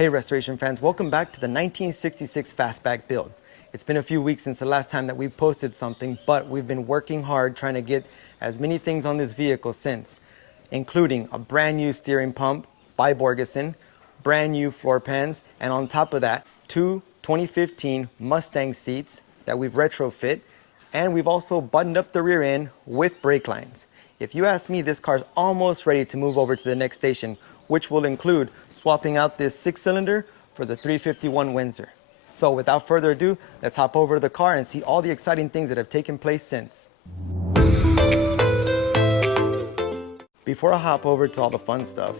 Hey restoration fans, welcome back to the 1966 Fastback Build. It's been a few weeks since the last time that we've posted something, but we've been working hard trying to get as many things on this vehicle since, including a brand new steering pump by Borgeson, brand new floor pans, and on top of that, two 2015 Mustang seats that we've retrofit, and we've also buttoned up the rear end with brake lines. If you ask me, this car's almost ready to move over to the next station, which will include swapping out this 6-cylinder for the 351 Windsor. So without further ado, let's hop over to the car and see all the exciting things that have taken place since. Before I hop over to all the fun stuff,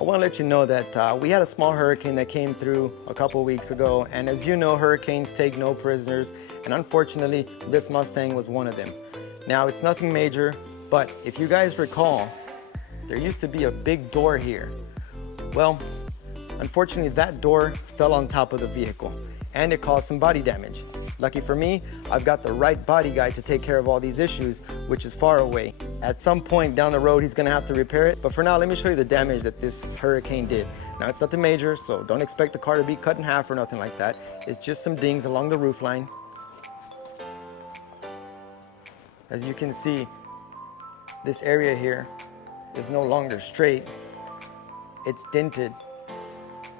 I want to let you know that we had a small hurricane that came through a couple weeks ago, and as you know, hurricanes take no prisoners, and unfortunately, this Mustang was one of them. Now, it's nothing major, but if you guys recall, there used to be a big door here. Well, unfortunately, that door fell on top of the vehicle and it caused some body damage. Lucky for me, I've got the right body guy to take care of all these issues, which is far away. At some point down the road, he's gonna have to repair it. But for now, let me show you the damage that this hurricane did. Now, it's nothing major, so don't expect the car to be cut in half or nothing like that. It's just some dings along the roof line. As you can see, this area here is no longer straight. It's dented,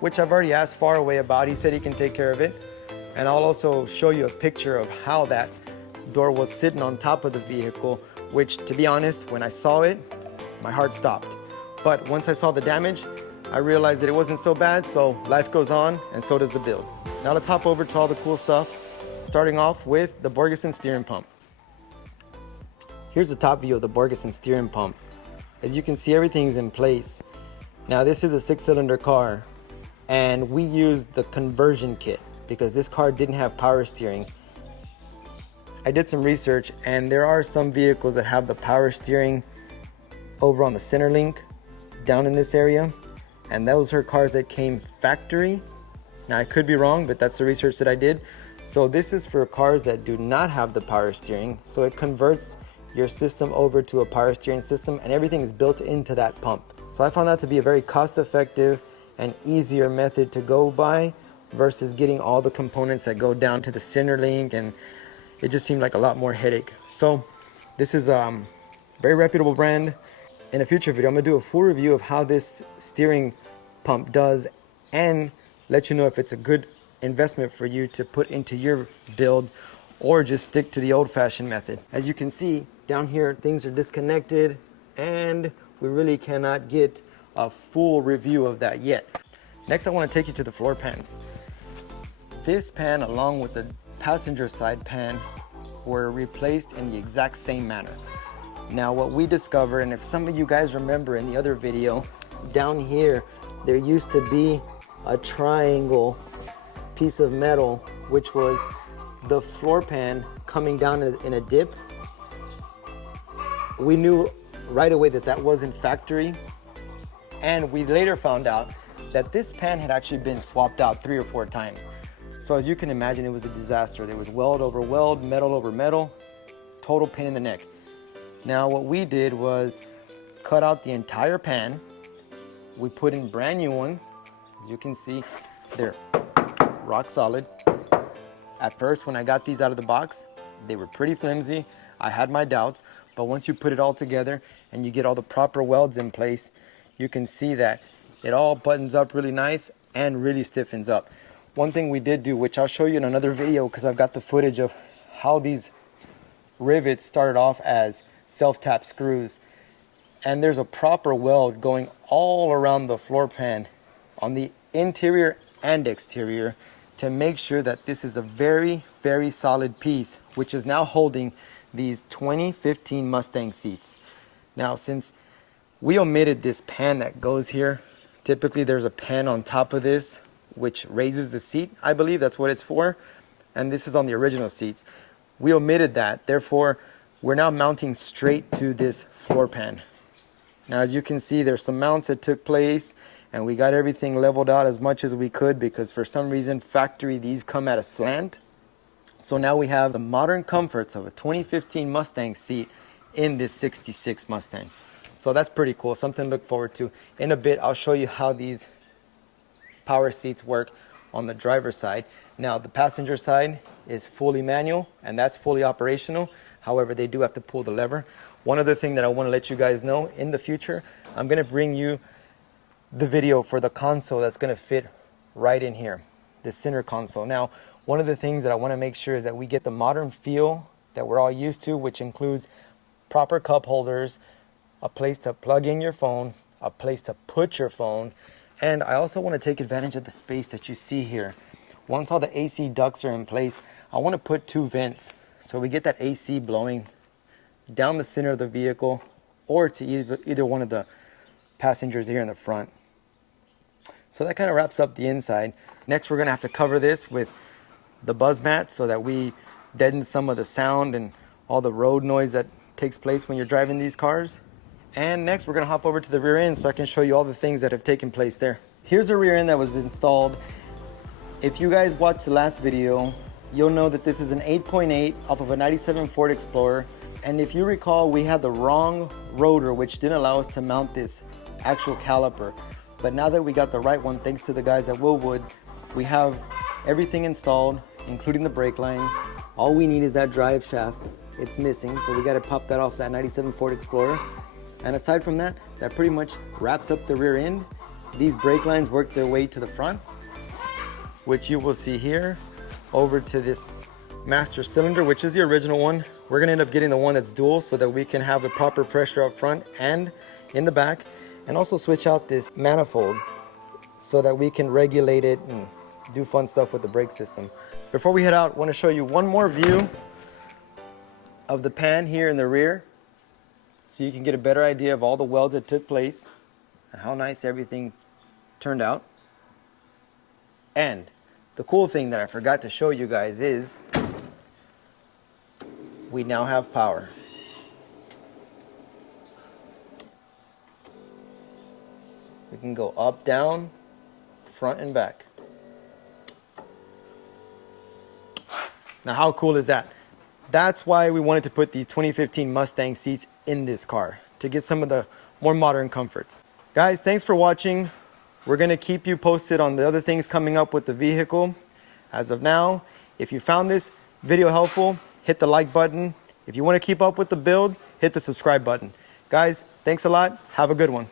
which I've already asked Far Away about. He said he can take care of it. And I'll also show you a picture of how that door was sitting on top of the vehicle, which, to be honest, when I saw it, my heart stopped. But once I saw the damage, I realized that it wasn't so bad, so life goes on, and so does the build. Now let's hop over to all the cool stuff, starting off with the Borgeson steering pump. Here's the top view of the Borgeson steering pump. As you can see, everything's in place. Now, this is a 6-cylinder car, and we used the conversion kit because this car didn't have power steering. I did some research, and there are some vehicles that have the power steering over on the center link down in this area, and those are cars that came factory. Now, I could be wrong, but that's the research that I did. So this is for cars that do not have the power steering, so it converts your system over to a power steering system, and everything is built into that pump. So I found that to be a very cost-effective and easier method to go by versus getting all the components that go down to the center link, and it just seemed like a lot more headache. So this is a very reputable brand. In a future video, I'm gonna do a full review of how this steering pump does and let you know if it's a good investment for you to put into your build or just stick to the old-fashioned method. As you can see, down here, things are disconnected, and we really cannot get a full review of that yet. Next, I want to take you to the floor pans. This pan, along with the passenger side pan, were replaced in the exact same manner. Now, what we discovered, and if some of you guys remember in the other video, down here, there used to be a triangle piece of metal, which was the floor pan coming down in a dip. We knew right away that that wasn't factory, and we later found out that this pan had actually been swapped out 3 or 4 times. So as you can imagine, it was a disaster. There was weld over weld, metal over metal, total pain in the neck. Now what we did was cut out the entire pan. We put in brand new ones. As you can see, they're rock solid. At first, when I got these out of the box, they were pretty flimsy. I had my doubts, but once you put it all together and you get all the proper welds in place, you can see that it all buttons up really nice and really stiffens up. One thing we did do, which I'll show you in another video because I've got the footage of how these rivets started off as self-tap screws, and there's a proper weld going all around the floor pan on the interior and exterior to make sure that this is a very, very solid piece, which is now holding these 2015 Mustang seats. Now, since we omitted this pan that goes here, typically there's a pan on top of this which raises the seat. I believe that's what it's for, and this is on the original seats. We omitted that, therefore we're now mounting straight to this floor pan. Now, as you can see, there's some mounts that took place, and we got everything leveled out as much as we could because for some reason factory these come at a slant. So now we have the modern comforts of a 2015 Mustang seat in this 66 Mustang. So that's pretty cool, something to look forward to. In a bit, I'll show you how these power seats work on the driver's side. Now the passenger side is fully manual and that's fully operational. However, they do have to pull the lever. One other thing that I want to let you guys know, in the future, I'm going to bring you the video for the console that's going to fit right in here, the center console. Now, one of the things that I want to make sure is that we get the modern feel that we're all used to, which includes proper cup holders, a place to plug in your phone, a place to put your phone, and I also want to take advantage of the space that you see here. Once all the AC ducts are in place, I want to put 2 vents so we get that AC blowing down the center of the vehicle or to either one of the passengers here in the front. So that kind of wraps up the inside. Next, we're going to have to cover this with the buzz mat so that we deaden some of the sound and all the road noise that takes place when you're driving these cars. And next, we're going to hop over to the rear end so I can show you all the things that have taken place there. Here's the rear end that was installed. If you guys watched the last video, you'll know that this is an 8.8 off of a 97 Ford Explorer. And if you recall, we had the wrong rotor, which didn't allow us to mount this actual caliper. But now that we got the right one, thanks to the guys at Willwood, we have everything installed, including the brake lines. All we need is that drive shaft. It's missing, so we got to pop that off that 97 Ford Explorer. And aside from that, that pretty much wraps up the rear end. These brake lines work their way to the front, which you will see here, over to this master cylinder, which is the original one. We're gonna end up getting the one that's dual so that we can have the proper pressure up front and in the back, and also switch out this manifold so that we can regulate it and do fun stuff with the brake system. Before we head out, I want to show you one more view of the pan here in the rear so you can get a better idea of all the welds that took place and how nice everything turned out. And the cool thing that I forgot to show you guys is we now have power. We can go up, down, front and back. Now how cool is that? That's why we wanted to put these 2015 Mustang seats in this car, to get some of the more modern comforts. Guys, thanks for watching. We're gonna keep you posted on the other things coming up with the vehicle. As of now, if you found this video helpful, hit the like button. If you wanna keep up with the build, hit the subscribe button. Guys, thanks a lot. Have a good one.